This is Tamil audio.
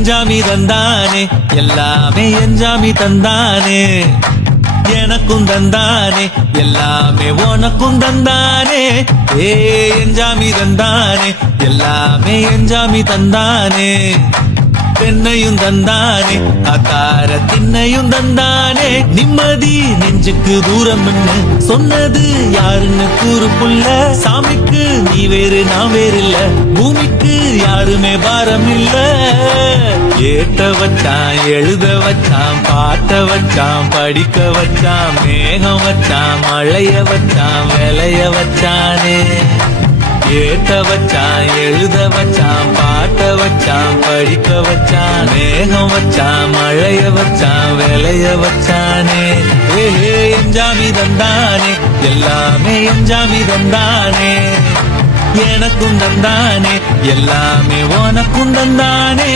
எஞ்சாமி தந்தானே எல்லாமே எஞ்சாமி தந்தானே எனக்கும் தந்தானே எல்லாமே உனக்கும் தந்தானே ஏ எஞ்சாமி தந்தானே எல்லாமே எஞ்சாமி தந்தானே தென்னையும் தந்தானே அத்தார திண்ணையும் தந்தானே நிம்மதி நெஞ்சுக்கு தூரம் சொன்னது யாருன்னு கூறு புள்ள சாமிக்கு நீ வேறு நான் வேறு இல்ல பூமிக்கு யாருமே பாரம் இல்ல ஏத்த வச்சான் எழுத வச்சான் பாட்ட வச்சான் படிக்க வச்சான் மேகம் வச்சான் மழைய வச்சான் விளைய வச்சானே ஏத்த வச்சான் எழுத வச்சான் பாட்ட வச்சான் படிக்க வச்சான் மேகம் வச்சான் மழைய வச்சான் விளைய வச்சானே ஏ எஞ்சாமி தந்தானே எல்லாமே எஞ்சாமி தந்தானே எனக்கும் தந்தானே எல்லாமே உனக்கும் தந்தானே